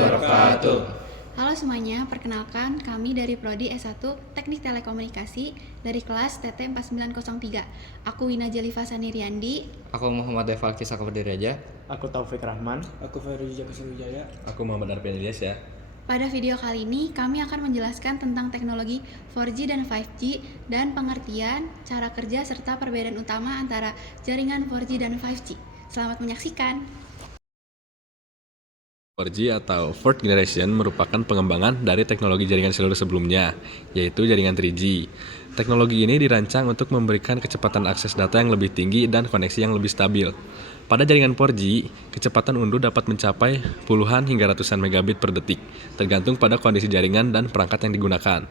wabarakatuh. Halo semuanya, perkenalkan kami dari Prodi S1 Teknik Telekomunikasi dari kelas TT 4903. Aku Wina Jelifa Saniriandi. Aku Muhammad Defalki Sakaberdiraja. Aku Taufik Rahman. Aku Ferry Jaka Wijaya. Aku Muhammad Arfian Ilyas ya. Pada video kali ini, kami akan menjelaskan tentang teknologi 4G dan 5G dan pengertian, cara kerja, serta perbedaan utama antara jaringan 4G dan 5G. Selamat menyaksikan. 4G atau Fourth Generation merupakan pengembangan dari teknologi jaringan seluler sebelumnya, yaitu jaringan 3G. Teknologi ini dirancang untuk memberikan kecepatan akses data yang lebih tinggi dan koneksi yang lebih stabil. Pada jaringan 4G, kecepatan unduh dapat mencapai puluhan hingga ratusan megabit per detik, tergantung pada kondisi jaringan dan perangkat yang digunakan.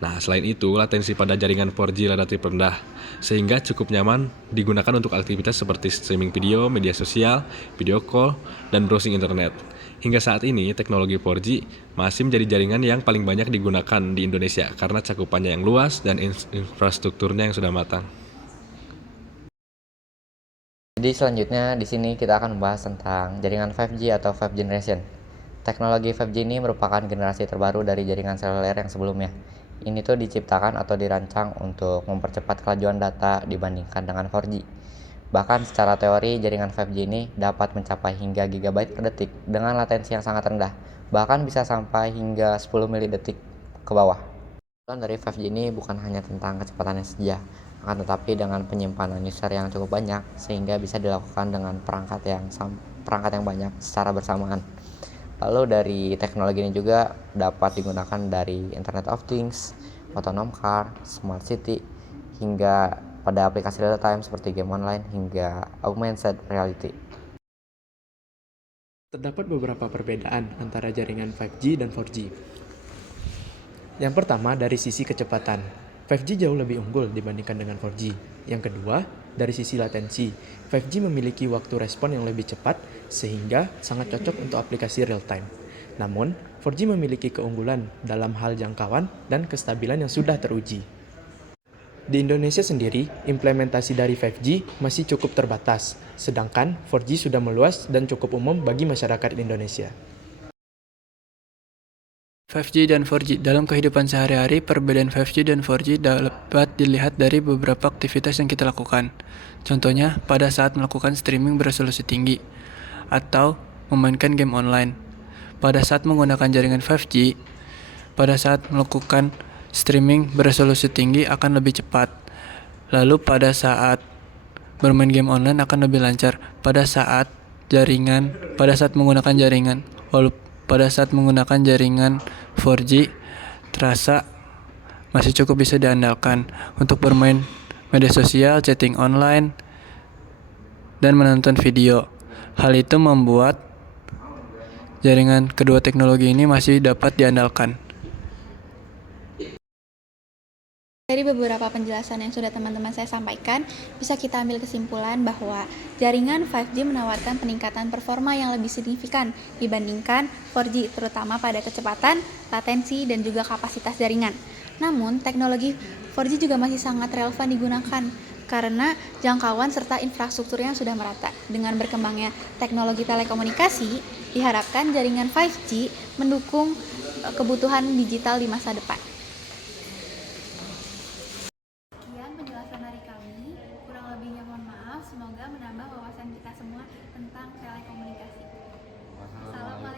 Nah, selain itu, latensi pada jaringan 4G relatif rendah, sehingga cukup nyaman digunakan untuk aktivitas seperti streaming video, media sosial, video call, dan browsing internet. Hingga saat ini, teknologi 4G masih menjadi jaringan yang paling banyak digunakan di Indonesia karena cakupannya yang luas dan infrastrukturnya yang sudah matang. Jadi selanjutnya di sini kita akan membahas tentang jaringan 5G atau 5 Generation. Teknologi 5G ini merupakan generasi terbaru dari jaringan seluler yang sebelumnya. Ini tuh diciptakan atau dirancang untuk mempercepat kelajuan data dibandingkan dengan 4G. Bahkan secara teori jaringan 5G ini dapat mencapai hingga gigabyte per detik dengan latensi yang sangat rendah, bahkan bisa sampai hingga 10 milidetik ke bawah. Keunggulan dari 5G ini bukan hanya tentang kecepatannya saja, akan tetapi dengan penyimpanan user yang cukup banyak sehingga bisa dilakukan dengan perangkat yang banyak secara bersamaan. Lalu dari teknologi ini juga dapat digunakan dari Internet of Things, autonomous car, smart city, hingga pada aplikasi real time seperti game online hingga augmented reality. Terdapat beberapa perbedaan antara jaringan 5G dan 4G. Yang pertama, dari sisi kecepatan. 5G jauh lebih unggul dibandingkan dengan 4G. Yang kedua, dari sisi latensi. 5G memiliki waktu respon yang lebih cepat sehingga sangat cocok untuk aplikasi real time. Namun, 4G memiliki keunggulan dalam hal jangkauan dan kestabilan yang sudah teruji. Di Indonesia sendiri, implementasi dari 5G masih cukup terbatas, sedangkan 4G sudah meluas dan cukup umum bagi masyarakat Indonesia. 5G dan 4G. Dalam kehidupan sehari-hari, perbedaan 5G dan 4G dapat dilihat dari beberapa aktivitas yang kita lakukan. Contohnya, pada saat melakukan streaming beresolusi tinggi atau memainkan game online. Pada saat menggunakan jaringan 5G, pada saat melakukan streaming beresolusi tinggi akan lebih cepat. Lalu pada saat bermain game online akan lebih lancar. Pada saat menggunakan jaringan 4G terasa masih cukup bisa diandalkan untuk bermain media sosial, chatting online, dan menonton video. Hal itu membuat jaringan kedua teknologi ini masih dapat diandalkan. Dari beberapa penjelasan yang sudah teman-teman saya sampaikan, bisa kita ambil kesimpulan bahwa jaringan 5G menawarkan peningkatan performa yang lebih signifikan dibandingkan 4G, terutama pada kecepatan, latensi, dan juga kapasitas jaringan. Namun, teknologi 4G juga masih sangat relevan digunakan karena jangkauan serta infrastrukturnya sudah merata. Dengan berkembangnya teknologi telekomunikasi, diharapkan jaringan 5G mendukung kebutuhan digital di masa depan. Penjelasan dari kami, kurang lebihnya mohon maaf, semoga menambah wawasan kita semua tentang telekomunikasi. Assalamualaikum.